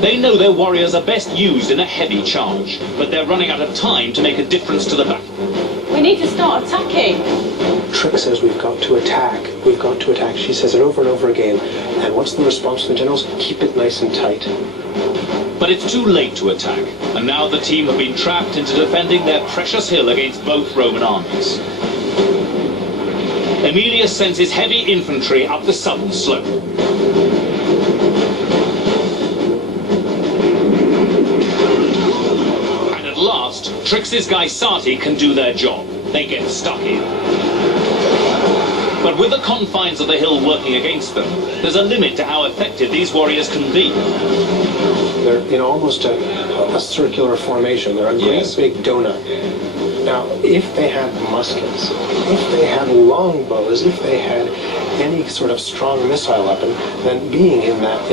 They know their warriors are best used in a heavy charge, but they're running out of time to make a difference to the battle. We need to start attacking. Trick says we've got to attack. We've got to attack. She says it over and over again. And what's the response from the generals? Keep it nice and tight. But it's too late to attack, and now the team have been trapped into defending their precious hill against both Roman armies. Emilius sends his heavy infantry up the southern slope. And at last, Trix's Gaisati can do their job. They get stuck in. But with the confines of the hill working against them, there's a limit to how effective these warriors can be. They're in almost a circular formation. They're a great big donut. Now, if they had muskets, if they had longbows, if they had any sort of strong missile weapon, then being in that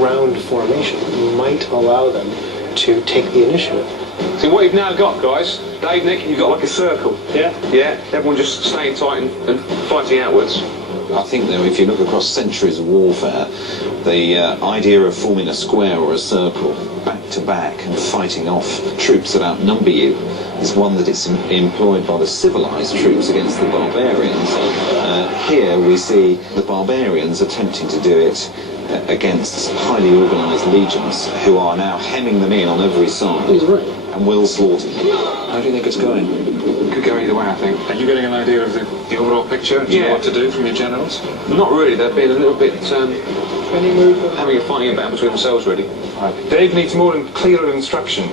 round formation might allow them to take the initiative. See what you've now got, guys. Dave, Nick, you've got like a circle. Yeah. Yeah, everyone just staying tight and fighting outwards. I think, though, if you look across centuries of warfare, the idea of forming a square or a circle back to back and fighting off troops that outnumber you is one that is employed by the civilized troops against the barbarians. Here we see the barbarians attempting to do it against highly organised legions who are now hemming them in on every side and will slaughter them. How do you think it's going? Could go either way, I think. Are you getting an idea of the overall picture? Do you know what to do from your generals? Not really. They're being a little bit having a fighting about between themselves, really. Right. Dave needs more and clearer instruction.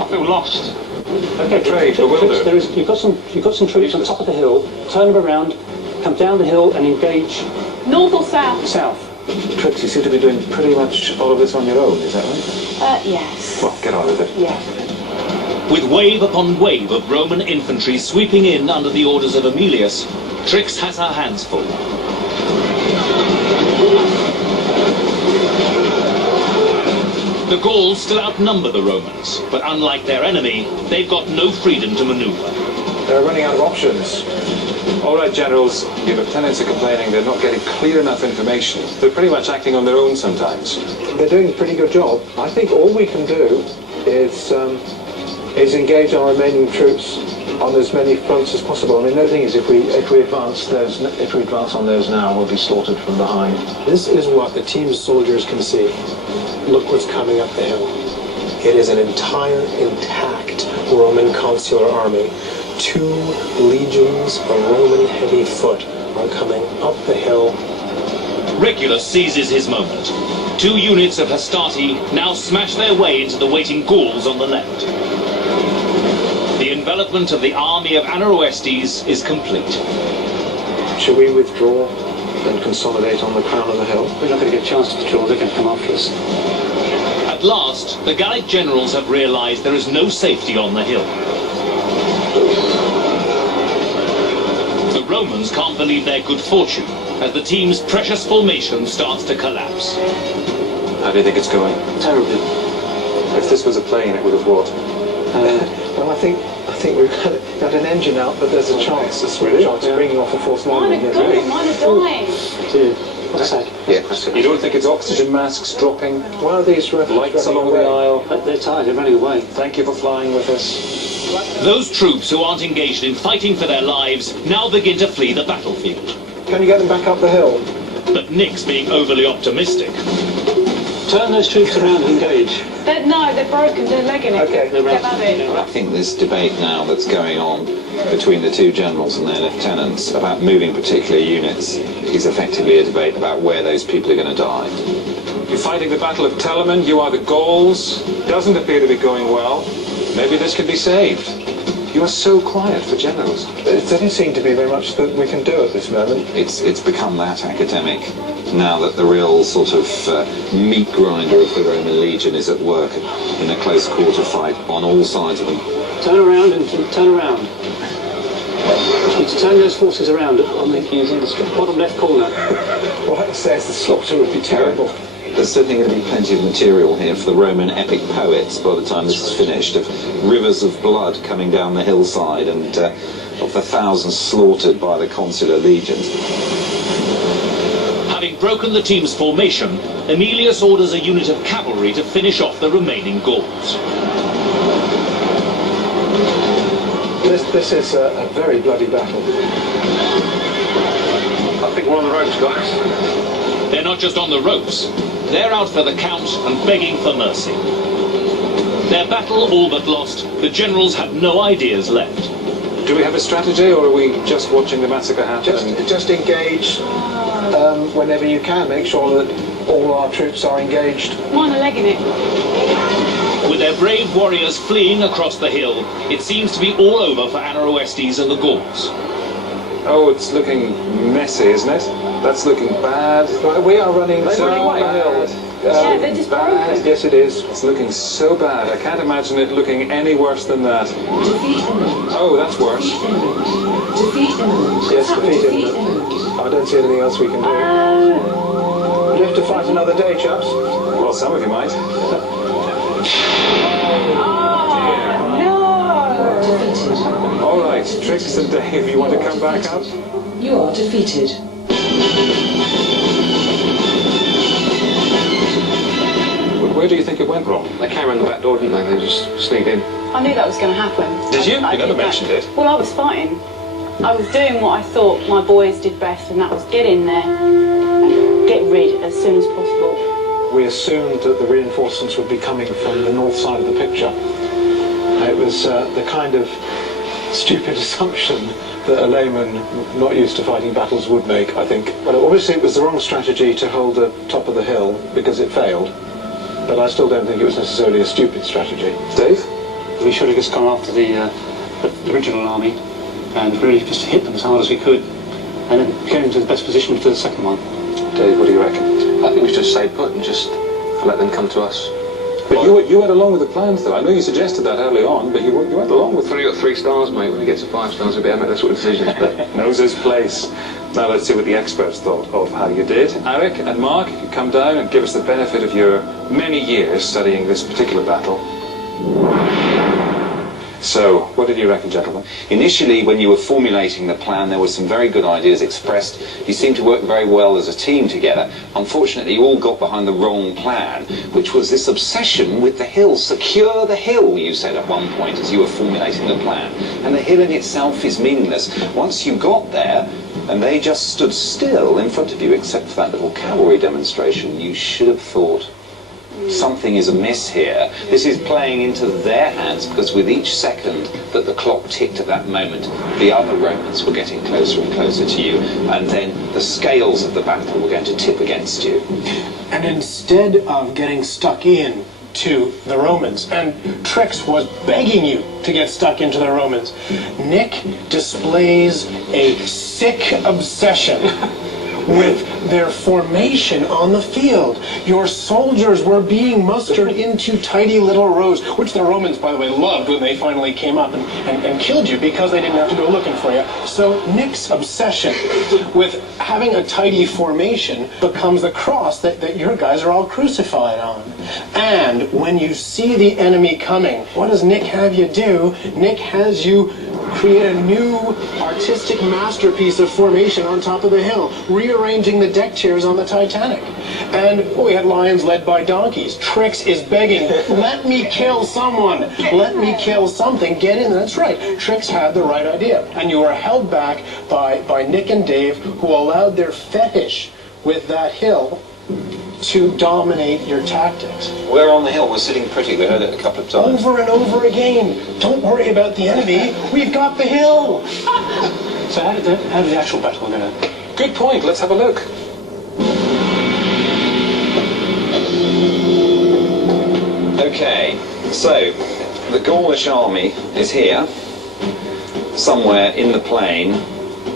I feel lost. Okay, Trade, Trix, you've got some troops on top of the hill. Turn them around, come down the hill and engage. North or south? South. Trix, you seem to be doing pretty much all of this on your own, is that right? Yes. Well, get on with it. Yeah. With wave upon wave of Roman infantry sweeping in under the orders of Emilius, Trix has her hands full. The Gauls still outnumber the Romans, but unlike their enemy, they've got no freedom to maneuver. They're running out of options. All right, generals, your lieutenants are complaining they're not getting clear enough information. They're pretty much acting on their own sometimes. They're doing a pretty good job. I think all we can do is engage our remaining troops on as many fronts as possible. I mean, the other thing is, if we advance on those now, we'll be slaughtered from behind. This is what the team's soldiers can see. Look what's coming up the hill. It is an entire intact Roman consular army. 2 legions of Roman heavy foot are coming up the hill. Regulus seizes his moment. 2 units of Hastati now smash their way into the waiting Gauls on the left. The envelopment of the army of Anaroestes is complete. Should we withdraw and consolidate on the crown of the hill? We're not going to get a chance to withdraw. They're going to come after us. At last, the Gallic generals have realized there is no safety on the hill. The Romans can't believe their good fortune as the team's precious formation starts to collapse. How do you think it's going? Terribly. If this was a plane, it would have what? Well, I think we've got an engine out, but there's a chance, a small chance of bringing off a fourth line. Mine are gone, mine are dying. What's that? Yeah. You don't think it's oxygen masks dropping? One of these Lights along the aisle? They're tired, they're running away. Thank you for flying with us. Those troops who aren't engaged in fighting for their lives now begin to flee the battlefield. Can you get them back up the hill? But Nick's being overly optimistic. Turn those troops around and engage. No, they're broken, they're legging it. Okay. They're it. I think this debate now that's going on between the 2 generals and their lieutenants about moving particular units is effectively a debate about where those people are going to die. You're fighting the Battle of Telamon, you are the Gauls. Doesn't appear to be going well. Maybe this can be saved. You are so quiet for generals. There doesn't seem to be very much that we can do at this moment. It's become that academic now that the real sort of meat grinder of the Roman legion is at work in a close quarter fight on all sides of them. Turn around and turn around. You need to turn those forces around on the bottom left corner. Well, it says the slaughter would be terrible. There's certainly going to be plenty of material here for the Roman epic poets by the time this is finished, of rivers of blood coming down the hillside and of the thousands slaughtered by the consular legions. Having broken broken the team's formation, Emilius orders a unit of cavalry to finish off the remaining Gauls. This is a very bloody battle. I think we're on the ropes, guys. They're not just on the ropes, they're out for the count and begging for mercy. Their battle all but lost, the generals have no ideas left. Do we have a strategy, or are we just watching the massacre happen? Just engage whenever you can. Make sure that all our troops are engaged. Mine are legging it. With their brave warriors fleeing across the hill, it seems to be all over for Anaroestes and the Gauls. Oh, it's looking messy, isn't it? That's looking bad. Right, we are running so running away. bad. Yeah, they're just broken. Yes, it is. It's looking so bad. I can't imagine it looking any worse than that. Oh, that's worse. Yes, defeat him. I don't see anything else we can do. You have to fight another day, chaps. Well, some of you might. All right, Trix and Dave, you want to come back up? You are defeated. Where do you think it went wrong? They came around the back door, didn't they? They just sneaked in. I knew that was going to happen. Did you? I You never did that. mentioned it. Well, I was fighting. I was doing what I thought my boys did best, and that was get in there and get rid as soon as possible. We assumed that the reinforcements would be coming from the north side of the picture. It was the kind of stupid assumption that a layman not used to fighting battles would make, I think. But obviously it was the wrong strategy to hold the top of the hill because it failed. But I still don't think it was necessarily a stupid strategy. Dave? We should have just gone after the original army and really just hit them as hard as we could and then get into the best position for the second one. Dave, what do you reckon? I think we should just stay put and just let them come to us. But you went along with the plans, though. I know you suggested that early on, but you went along with We've only got 3 stars, mate. When we get to 5 stars, we'll be able to make that sort of decisions. But knows his place. Now let's see what the experts thought of how you did. Eric and Mark, you come down and give us the benefit of your many years studying this particular battle. So, what did you reckon, gentlemen? Initially, when you were formulating the plan, there were some very good ideas expressed. You seemed to work very well as a team together. Unfortunately, you all got behind the wrong plan, which was this obsession with the hill. Secure the hill, you said at one point as you were formulating the plan. And the hill in itself is meaningless. Once you got there, and they just stood still in front of you, except for that little cavalry demonstration, you should have thought, something is amiss here. This is playing into their hands, because with each second that the clock ticked at that moment, the other Romans were getting closer and closer to you, and then the scales of the battle were going to tip against you. And instead of getting stuck in to the Romans, and Trix was begging you to get stuck into the Romans, Nick displays a sick obsession with their formation on the field. Your soldiers were being mustered into tidy little rows, which the Romans, by the way, loved when they finally came up and killed you because they didn't have to go looking for you. So Nick's obsession with having a tidy formation becomes the cross that your guys are all crucified on. And when you see the enemy coming, what does Nick have you do? Nick has you create a new artistic masterpiece of formation on top of the hill, rearranging the deck chairs on the Titanic. And we had lions led by donkeys. Trix is begging, let me kill someone, let me kill something, get in. That's right, Trix had the right idea. And you were held back by Nick and Dave, who allowed their fetish with that hill to dominate your tactics. We're on the hill, we're sitting pretty, we heard it a couple of times. Over and over again. Don't worry about the enemy, we've got the hill. So how did the actual battle go? Good point, let's have a look. Okay, so the Gaulish army is here, somewhere in the plain,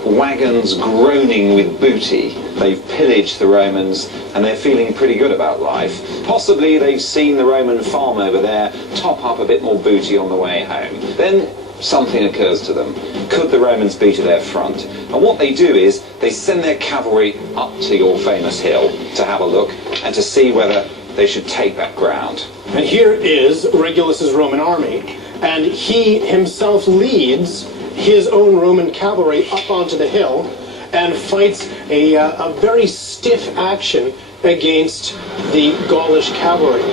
wagons groaning with booty. They've pillaged the Romans and they're feeling pretty good about life. Possibly they've seen the Roman farm over there top up a bit more booty on the way home. Then something occurs to them. Could the Romans be to their front? And what they do is they send their cavalry up to your famous hill to have a look and to see whether they should take that ground. And here is Regulus's Roman army, and he himself leads his own Roman cavalry up onto the hill, and fights a very stiff action against the Gaulish cavalry.